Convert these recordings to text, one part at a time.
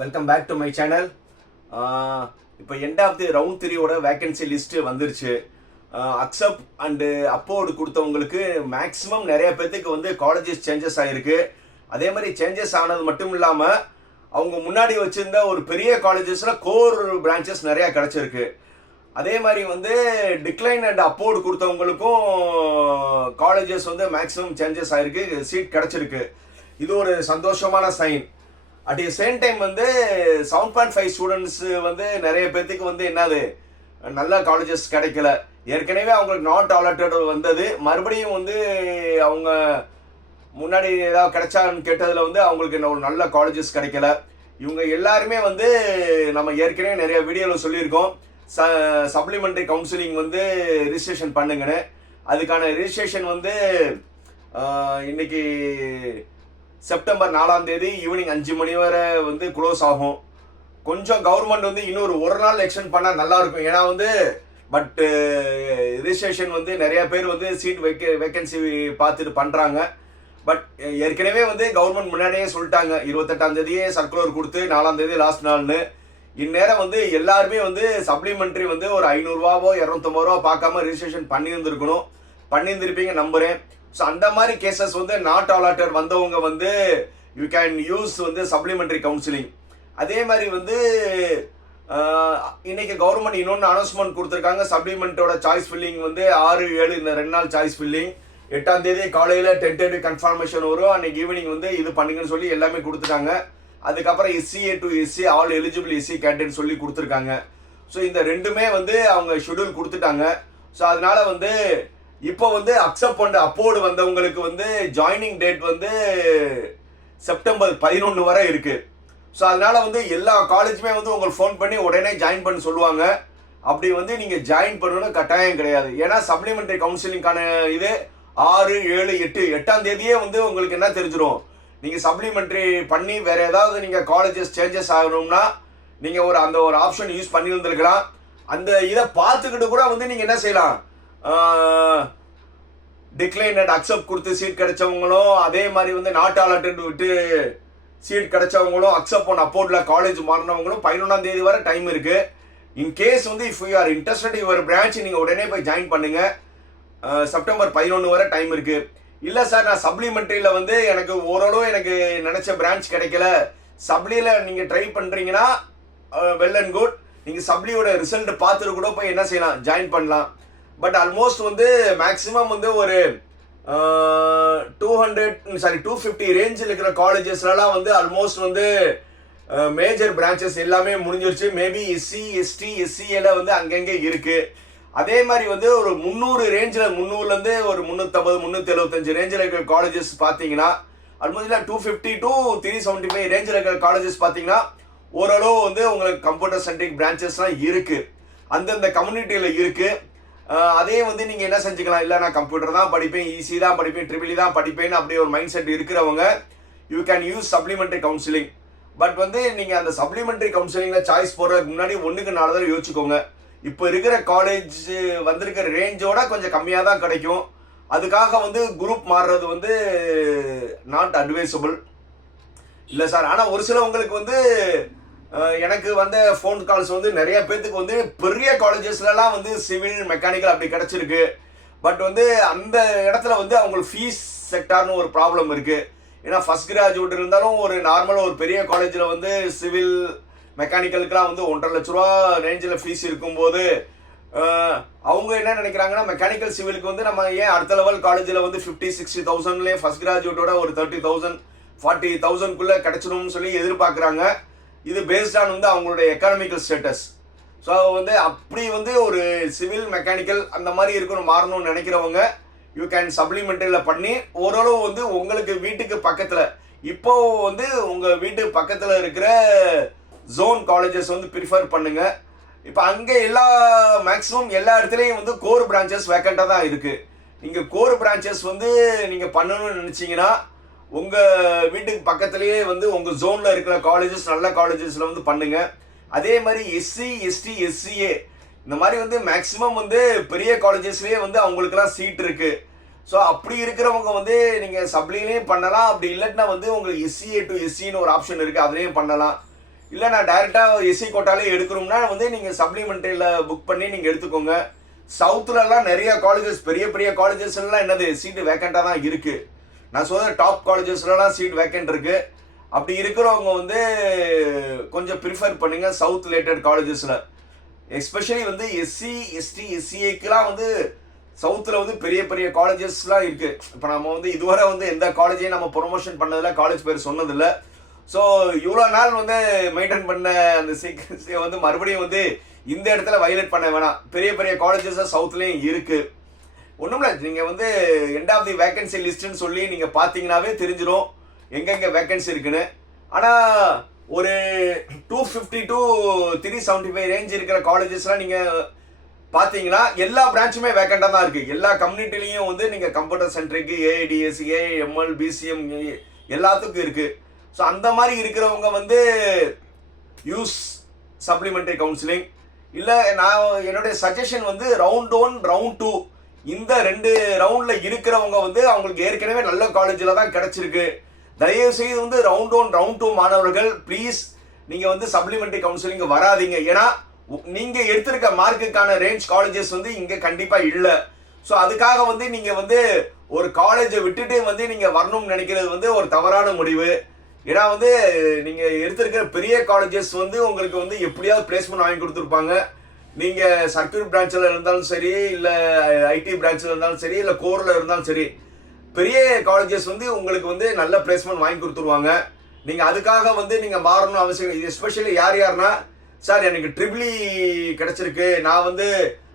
Welcome back to my channel. இப்போ end of the round 3யோட vacancy list வந்துருச்சு. Accept and upward கொடுத்தவங்களுக்கு maximum நிறைய பேர்த்துக்கு வந்து காலேஜஸ் சேஞ்சஸ் ஆகிருக்கு. அதே மாதிரி சேஞ்சஸ் ஆனது மட்டும் இல்லாமல் அவங்க முன்னாடி வச்சுருந்த ஒரு பெரிய காலேஜஸில் கோர் பிரான்ச்சஸ் நிறையா கிடச்சிருக்கு. அதே மாதிரி வந்து டிக்ளைன் அண்ட் அப்போர்டு கொடுத்தவங்களுக்கும் காலேஜஸ் வந்து மேக்ஸிமம் சேஞ்சஸ் ஆகிருக்கு, சீட் கிடச்சிருக்கு. இது ஒரு சந்தோஷமான sign. At the same time வந்து 7.5 ஸ்டூடெண்ட்ஸ் வந்து நிறைய பேர்த்துக்கு வந்து என்னது நல்ல காலேஜஸ் கிடைக்கல. ஏற்கனவே அவங்களுக்கு நாட் அலாட்டட் வந்தது, மறுபடியும் வந்து அவங்க முன்னாடி ஏதாவது கிடைச்சான்னு கேட்டதில் வந்து அவங்களுக்கு ஒரு நல்ல காலேஜஸ் கிடைக்கல. இவங்க எல்லாருமே வந்து நம்ம ஏற்கனவே நிறைய வீடியோவில் சொல்லியிருக்கோம், சப்ளிமெண்ட்ரி கவுன்சிலிங் வந்து ரிஜிஸ்ட்ரேஷன் பண்ணுங்கன்னு. அதுக்கான ரிஜிஸ்ட்ரேஷன் வந்து இன்னைக்கு செப்டம்பர் 4ஆம் தேதி ஈவினிங் 5 மணி வரை வந்து க்ளோஸ் ஆகும். கொஞ்சம் கவர்மெண்ட் வந்து இன்னொரு ஒரு நாள் எக்ஸ்டெண்ட் பண்ணால் நல்லாயிருக்கும். ஏன்னா வந்து பட் ரிஜிஸ்ட்ரேஷன் வந்து நிறைய பேர் வந்து சீட் வேக்கன்சி பார்த்துட்டு பண்ணுறாங்க. பட் ஏற்கனவே வந்து கவர்மெண்ட் முன்னாடியே சொல்லிட்டாங்க, 28ஆம் தேதியே சர்க்குலர் கொடுத்து 4ஆம் தேதி லாஸ்ட் நாள்னு. இந்நேரம் வந்து எல்லாருமே வந்து சப்ளிமெண்ட்ரி வந்து ஒரு 500 ரூபாவோ 250 ரூபா பார்க்காம ரிஜிஸ்ட்ரேஷன் பண்ணியிருந்திருப்பீங்க நம்புகிறேன். ஸோ அந்த மாதிரி கேசஸ் வந்து நாட் அலாட்டட் வந்தவங்க வந்து யூ கேன் யூஸ் வந்து சப்ளிமெண்ட்ரி கவுன்சிலிங். அதே மாதிரி வந்து இன்னைக்கு கவர்மெண்ட் இன்னொன்று அனௌன்ஸ்மெண்ட் கொடுத்துருக்காங்க. சப்ளிமெண்ட்டோட சாய்ஸ் ஃபில்லிங் வந்து 6, 7 இந்த 2 நாள் சாய்ஸ் ஃபில்லிங். 8ஆம் தேதி காலையில் டென்டேட்டிவ் கன்ஃபர்மேஷன் வரும். அன்னைக்கு ஈவினிங் வந்து இது பண்ணுங்கன்னு சொல்லி எல்லாமே கொடுத்துட்டாங்க. அதுக்கப்புறம் SCA to SC all eligible SC candidate சொல்லி கொடுத்துருக்காங்க. ஸோ இந்த ரெண்டுமே வந்து அவங்க ஷெடியூல் கொடுத்துட்டாங்க. ஸோ அதனால வந்து இப்போ வந்து அக்செப்ட் பண்ண அப்போர்டு வந்தவங்களுக்கு வந்து ஜாயினிங் டேட் வந்து செப்டம்பர் 11 வரை இருக்கு. ஸோ அதனால வந்து எல்லா காலேஜுமே வந்து உங்களுக்கு ஃபோன் பண்ணி உடனே ஜாயின் பண்ண சொல்லுவாங்க. அப்படி வந்து நீங்கள் ஜாயின் பண்ணணும்னு கட்டாயம் கிடையாது. ஏன்னா சப்ளிமெண்ட்ரி கவுன்சிலிங்கான இது 6, 7, 8ஆம் தேதியே வந்து உங்களுக்கு என்ன தெரிஞ்சிடும். நீங்கள் சப்ளிமெண்ட்ரி பண்ணி வேற ஏதாவது நீங்கள் காலேஜஸ் சேஞ்சஸ் ஆகணும்னா நீங்கள் ஒரு ஆப்ஷன் யூஸ் பண்ணி வந்துருக்கலாம். அந்த இதை பார்த்துக்கிட்டு கூட வந்து நீங்கள் என்ன செய்யலாம், டிக்ளைன் அண்ட் அக்செப்ட் கொடுத்து சீட் கிடைச்சவங்களும், அதே மாதிரி வந்து நாட் அலாட்டட் விட்டு சீட் கிடைச்சவங்களும், அக்செப்ட் பண்ண அப்போர்டில் காலேஜ் மாறினவங்களும் 11ஆம் தேதி வரை டைம் இருக்கு. இன்கேஸ் வந்து if you are interested your branch நீங்கள் உடனே போய் ஜாயின் பண்ணுங்க. செப்டம்பர் 11 வரை டைம் இருக்கு. இல்லை சார், நான் சப்ளிமெண்ட்ரியில் வந்து எனக்கு ஓரளவு எனக்கு நினைச்ச பிரான்ச் கிடைக்கல, சப்ளியில் நீங்கள் ட்ரை பண்ணுறீங்கன்னா வெல் அண்ட் குட். நீங்கள் சப்ளியோட ரிசல்ட் பார்த்துட்டு கூட போய் என்ன செய்யலாம், ஜாயின் பண்ணலாம். பட் ஆல்மோஸ்ட் வந்து மேக்ஸிமம் வந்து ஒரு 250 ரேஞ்சில் இருக்கிற காலேஜஸ்லாம் வந்து ஆல்மோஸ்ட் வந்து மேஜர் பிரான்ச்சஸ் எல்லாமே முடிஞ்சிருச்சு. மேபி SC, ST, SCAல வந்து அங்கங்கே இருக்கு. அதே மாதிரி வந்து ஒரு 300 ரேஞ்சில் 300லேருந்து ஒரு 350, 375 ரேஞ்சில் இருக்கிற காலேஜஸ் பார்த்தீங்கன்னா ஆல்மோஸ்ட் 250 to 375 ரேஞ்சில் இருக்கிற காலேஜஸ் பார்த்தீங்கன்னா ஓரளவு வந்து உங்களுக்கு கம்ப்யூட்டர் சென்ட்ரிக் பிரான்ச்சஸ்லாம் இருக்கு, அந்தந்த கம்யூனிட்டியில் இருக்கு. அதே வந்து நீங்கள் என்ன செஞ்சுக்கலாம், இல்லை நான் கம்ப்யூட்டர் தான் படிப்பேன், EC தான் படிப்பேன், EEE தான் படிப்பேன்னு அப்படி ஒரு மைண்ட் செட் இருக்கிறவங்க you can use supplementary counselling. But வந்து நீங்கள் அந்த சப்ளிமெண்ட்ரி கவுன்சிலிங்கில் சாய்ஸ் போடுறதுக்கு முன்னாடி 1க்கு 4 தடவை யோசிச்சுக்கோங்க. இப்போ இருக்கிற காலேஜ் வந்திருக்கிற ரேஞ்சோட கொஞ்சம் கம்மியாக தான் கிடைக்கும். அதுக்காக வந்து குரூப் மாறுறது வந்து நாட் அட்வைசபிள். இல்லை சார், ஆனால் ஒரு சிலவங்களுக்கு வந்து எனக்கு வந்த ஃபோன் கால்ஸ் வந்து நிறைய பேர்த்துக்கு வந்து பெரிய காலேஜஸ்லாம் வந்து சிவில், மெக்கானிக்கல் அப்படி கிடச்சிருக்கு. பட் வந்து அந்த இடத்துல வந்து அவங்களுக்கு ஃபீஸ் செக்டார்னு ஒரு ப்ராப்ளம் இருக்குது. ஏன்னா ஃபர்ஸ்ட் கிராஜுவேட் இருந்தாலும் ஒரு நார்மலாக ஒரு பெரிய காலேஜில் வந்து சிவில் மெக்கானிக்கலுக்குலாம் வந்து 1.5 லட்ச ரூபா ரேஞ்சில் ஃபீஸ் இருக்கும்போது அவங்க என்ன நினைக்கிறாங்கன்னா, மெக்கானிக்கல் சிவிலுக்கு வந்து நம்ம ஏன் அடுத்த லெவல் காலேஜில் வந்து 50-60,000லேயே ஃபர்ஸ்ட் கிராஜுவேட்டோட ஒரு 30,000 40,000க்குள்ளே கிடைச்சிடும்னு சொல்லி எதிர்பார்க்குறாங்க. இது பேஸ்ட் ஆன் வந்து அவங்களுடைய எக்கனாமிக்கல் ஸ்டேட்டஸ். ஸோ வந்து அப்படி வந்து ஒரு சிவில், மெக்கானிக்கல் அந்த மாதிரி இருக்கணும் மாறணும்னு நினைக்கிறவங்க யூ கேன் சப்ளிமெண்ட்ரியில் பண்ணி ஓரளவு வந்து உங்களுக்கு வீட்டுக்கு பக்கத்தில், இப்போ வந்து உங்கள் வீட்டுக்கு பக்கத்தில் இருக்கிற ஜோன் காலேஜஸ் வந்து ப்ரிஃபர் பண்ணுங்க. இப்போ அங்கே மேக்ஸிமம் எல்லா இடத்துலையும் வந்து கோர் பிரான்ச்சஸ் வேக்கண்ட்டாக தான் இருக்குது. நீங்கள் கோர் பிரான்ச்சஸ் வந்து நீங்கள் பண்ணணும்னு நினச்சிங்கன்னா உங்கள் வீட்டுக்கு பக்கத்துலேயே வந்து உங்கள் ஜோனில் இருக்கிற காலேஜஸ், நல்ல காலேஜஸில் வந்து பண்ணுங்க. அதே மாதிரி SC, ST, SCA இந்த மாதிரி வந்து மேக்ஸிமம் வந்து பெரிய காலேஜஸ்லேயே வந்து அவங்களுக்குலாம் சீட் இருக்குது. ஸோ அப்படி இருக்கிறவங்க வந்து நீங்கள் சப்ளிலையும் பண்ணலாம். அப்படி இல்லைன்னா வந்து உங்களுக்கு SCA to SCன்னு ஒரு ஆப்ஷன் இருக்குது, அதுலேயும் பண்ணலாம். இல்லை நான் டைரெக்டாக எஸ்சி கோட்டாலே எடுக்கணும்னா வந்து நீங்கள் சப்ளிமெண்ட்ரியில் புக் பண்ணி நீங்கள் எடுத்துக்கோங்க. சவுத்துலலாம் நிறைய காலேஜஸ், பெரிய பெரிய காலேஜஸ்லாம் என்னது சீட்டு வேக்கண்ட்டாக தான் இருக்குது. நான் சொல்கிற டாப் காலேஜஸ்லாம் சீட் வேக்கண்ட் இருக்குது. அப்படி இருக்கிறவங்க வந்து கொஞ்சம் ப்ரிஃபர் பண்ணுங்கள் சவுத் ரிலேட்டட் காலேஜஸில். எஸ்பெஷலி வந்து எஸ்சி எஸ்டி எஸ்சிஏக்கெலாம் வந்து சவுத்தில் வந்து பெரிய பெரிய காலேஜஸ்லாம் இருக்குது. இப்போ நம்ம வந்து இதுவரை வந்து எந்த காலேஜையும் நம்ம ப்ரொமோஷன் பண்ணதில்லை, காலேஜ் பேர் சொன்னதில்லை. ஸோ இவ்வளோ நாள் வந்து மெயின்டைன் பண்ண அந்த சீக்ரெட்ஸை வந்து மறுபடியும் வந்து இந்த இடத்துல வயலேட் பண்ண வேணாம். பெரிய பெரிய காலேஜஸாக சவுத்துலேயும் இருக்குது. ஒன்றும் இல்லை, நீங்கள் வந்து எண்ட் ஆஃப் தி வேக்கன்சி லிஸ்ட்டுன்னு சொல்லி நீங்கள் பார்த்தீங்கன்னாவே தெரிஞ்சிடும் எங்கெங்கே வேக்கன்சி இருக்குன்னு. ஆனால் ஒரு 250 to 375 ரேஞ்ச் இருக்கிற காலேஜஸ்லாம் நீங்கள் பார்த்தீங்கன்னா எல்லா பிரான்ச்சுமே வேக்கண்டாக தான் இருக்குது. எல்லா கம்யூனிட்டிலையும் வந்து நீங்கள் கம்ப்யூட்டர் சென்ட்ரிக்கு, ஏஐடிஎஸ், ஏஎம்எல், பிசிஎம் எல்லாத்துக்கும் இருக்குது. ஸோ அந்த மாதிரி இருக்கிறவங்க வந்து யூஸ் சப்ளிமெண்ட்ரி கவுன்சிலிங். இல்லை நான் என்னுடைய சஜஷன் வந்து ரவுண்ட் 1 ரவுண்ட் 2 இந்த 2 ரவுண்டில் இருக்கிறவங்க வந்து அவங்களுக்கு ஏற்கனவே நல்ல காலேஜில் தான் கிடச்சிருக்கு. தயவு செய்து வந்து ரவுண்ட் 1 ரவுண்ட் 2 மாணவர்கள் ப்ளீஸ் நீங்கள் வந்து சப்ளிமெண்ட்ரி கவுன்சிலிங் வராதிங்க. ஏன்னா நீங்கள் எடுத்திருக்க மார்க்குக்கான ரேஞ்ச் காலேஜஸ் வந்து இங்கே கண்டிப்பாக இல்லை. ஸோ அதுக்காக வந்து நீங்கள் வந்து ஒரு காலேஜை விட்டுட்டு வந்து நீங்கள் வரணும்னு நினைக்கிறது வந்து ஒரு தவறான முடிவு. ஏன்னா வந்து நீங்கள் எடுத்திருக்கிற பெரிய காலேஜஸ் வந்து உங்களுக்கு வந்து எப்படியாவது பிளேஸ்மெண்ட் வாங்கி கொடுத்துருப்பாங்க. நீங்கள் சர்க்யூட் பிரான்ச்சில் இருந்தாலும் சரி, இல்லை ஐடி பிரான்ச்சில் இருந்தாலும் சரி, இல்லை கோரில் இருந்தாலும் சரி, பெரிய காலேஜஸ் வந்து உங்களுக்கு வந்து நல்ல பிளேஸ்மெண்ட் வாங்கி கொடுத்துருவாங்க. நீங்கள் அதுக்காக வந்து நீங்கள் மாறணும் அவசியம். இது எஸ்பெஷலி யாருன்னா, சார் எனக்கு ட்ரிபிளி கிடச்சிருக்கு, நான் வந்து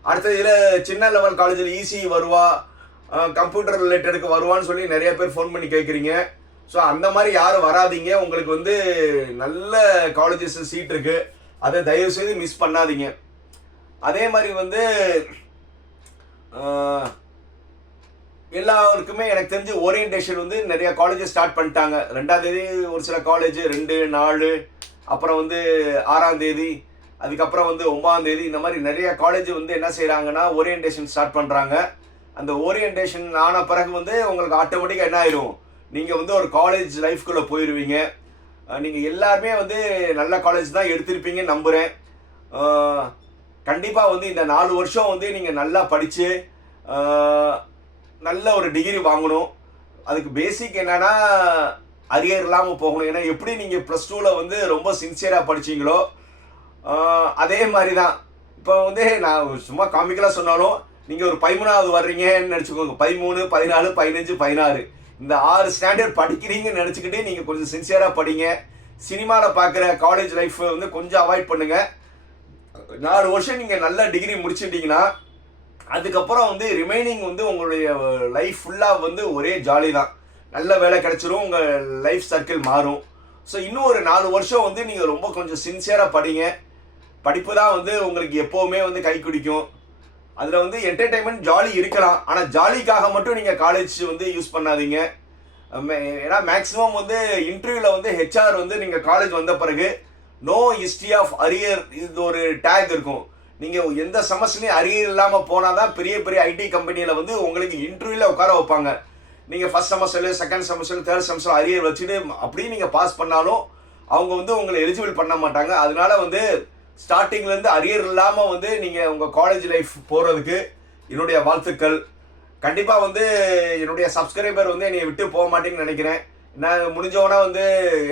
அடுத்த இதில் சின்ன லெவல் காலேஜில் ஈசி வருவா, கம்ப்யூட்டர் ரிலேட்டடுக்கு வருவான்னு சொல்லி நிறைய பேர் ஃபோன் பண்ணி கேட்குறீங்க. ஸோ அந்த மாதிரி யாரும் வராதிங்க. உங்களுக்கு வந்து நல்ல காலேஜஸ் சீட் இருக்குது, அதை தயவுசெய்து மிஸ் பண்ணாதீங்க. அதே மாதிரி வந்து எல்லாருக்குமே எனக்கு தெரிஞ்சு ஓரியன்டேஷன் வந்து நிறைய காலேஜஸ் ஸ்டார்ட் பண்ணிட்டாங்க. 2ஆம் தேதி ஒரு சில காலேஜ், 2, 4, அப்புறம் வந்து 6ஆம் தேதி, அதுக்கப்புறம் வந்து 9ஆம் தேதி, இந்த மாதிரி நிறைய காலேஜ் வந்து என்ன செய்கிறாங்கன்னா ஓரியன்டேஷன் ஸ்டார்ட் பண்ணுறாங்க. அந்த ஓரியன்டேஷன் ஆன பிறகு வந்து உங்களுக்கு ஆட்டோமேட்டிக்காக என்ன ஆயிடும், நீங்கள் வந்து ஒரு காலேஜ் லைஃப்குள்ளே போயிடுவீங்க. நீங்கள் எல்லாருமே வந்து நல்ல காலேஜ் தான் எடுத்திருப்பீங்கன்னு நம்புகிறேன். கண்டிப்பாக வந்து இந்த 4 வருஷம் வந்து நீங்கள் நல்லா படித்து நல்ல ஒரு டிகிரி வாங்கணும். அதுக்கு பேசிக் என்னன்னா அரியர் இல்லாமல் போகணும். ஏன்னா எப்படி நீங்கள் +2ல் வந்து ரொம்ப சின்சியராக படிச்சிங்களோ அதே மாதிரி தான் இப்போ வந்து நான் சும்மா காமிக்கலாக சொன்னாலும் நீங்கள் ஒரு 13வது வர்றீங்கன்னு நினச்சிக்கோங்க. 13, 14, 15, 16 இந்த 6 ஸ்டாண்டர்ட் படிக்கிறீங்கன்னு நினச்சிக்கிட்டு நீங்கள் கொஞ்சம் சின்சியராக படிங்க. சினிமாவில் பார்க்குற காலேஜ் லைஃப் வந்து கொஞ்சம் அவாய்ட் பண்ணுங்கள். 4 வருஷம் நீங்கள் நல்ல டிகிரி முடிச்சுட்டிங்கன்னா அதுக்கப்புறம் வந்து ரிமைனிங் வந்து உங்களுடைய லைஃப் ஃபுல்லாக வந்து ஒரே ஜாலி தான். நல்ல வேலை கிடச்சிரும், உங்கள் லைஃப் சர்க்கிள் மாறும். ஸோ இன்னும் ஒரு 4 வருஷம் வந்து நீங்கள் ரொம்ப கொஞ்சம் சின்சியராக படிங்க. படிப்பு தான் வந்து உங்களுக்கு எப்போவுமே வந்து கை குடிக்கும். அதில் வந்து என்டர்டெயின்மெண்ட் ஜாலி இருக்கலாம், ஆனால் ஜாலிக்காக மட்டும் நீங்கள் காலேஜ் வந்து யூஸ் பண்ணாதீங்க. ஏன்னா மேக்ஸிமம் வந்து இன்டர்வியூவில் வந்து ஹெச்ஆர் வந்து நீங்கள் காலேஜ் வந்த பிறகு நோ ஹிஸ்ட்ரி ஆஃப் அரியர் இது ஒரு டேக் இருக்கும். நீங்கள் எந்த செமஸ்டர்லையும் அரியர் இல்லாமல் போனால் தான் பெரிய பெரிய ஐடி கம்பெனியில் வந்து உங்களுக்கு இன்டர்வியூவில் உட்கார வைப்பாங்க. நீங்கள் ஃபஸ்ட் செமஸ்டர்ல, second semester, third semester arrear வச்சுட்டு அப்படியே நீங்கள் பாஸ் பண்ணாலும் அவங்க வந்து உங்களை எலிஜிபிள் பண்ண மாட்டாங்க. அதனால வந்து ஸ்டார்டிங்லேருந்து அரியர் இல்லாமல் வந்து நீங்கள் உங்கள் காலேஜ் லைஃப் போகிறதுக்கு என்னுடைய வாழ்த்துக்கள். கண்டிப்பாக வந்து என்னுடைய சப்ஸ்கிரைபர் வந்து என்னை விட்டு போக மாட்டேங்கன்னு நினைக்கிறேன். நான் முடிஞ்சவனா வந்து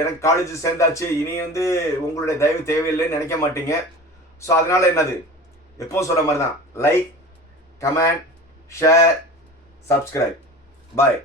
எனக்கு காலேஜ் சேர்ந்தாச்சு, இனி வந்து உங்களுடைய தயவு தேவையில்லைன்னு நினைக்க மாட்டீங்க. ஸோ அதனால் என்னது எப்போவும் சொல்கிற மாதிரி தான், லைக், கமெண்ட், ஷேர், சப்ஸ்கிரைப். பாய்.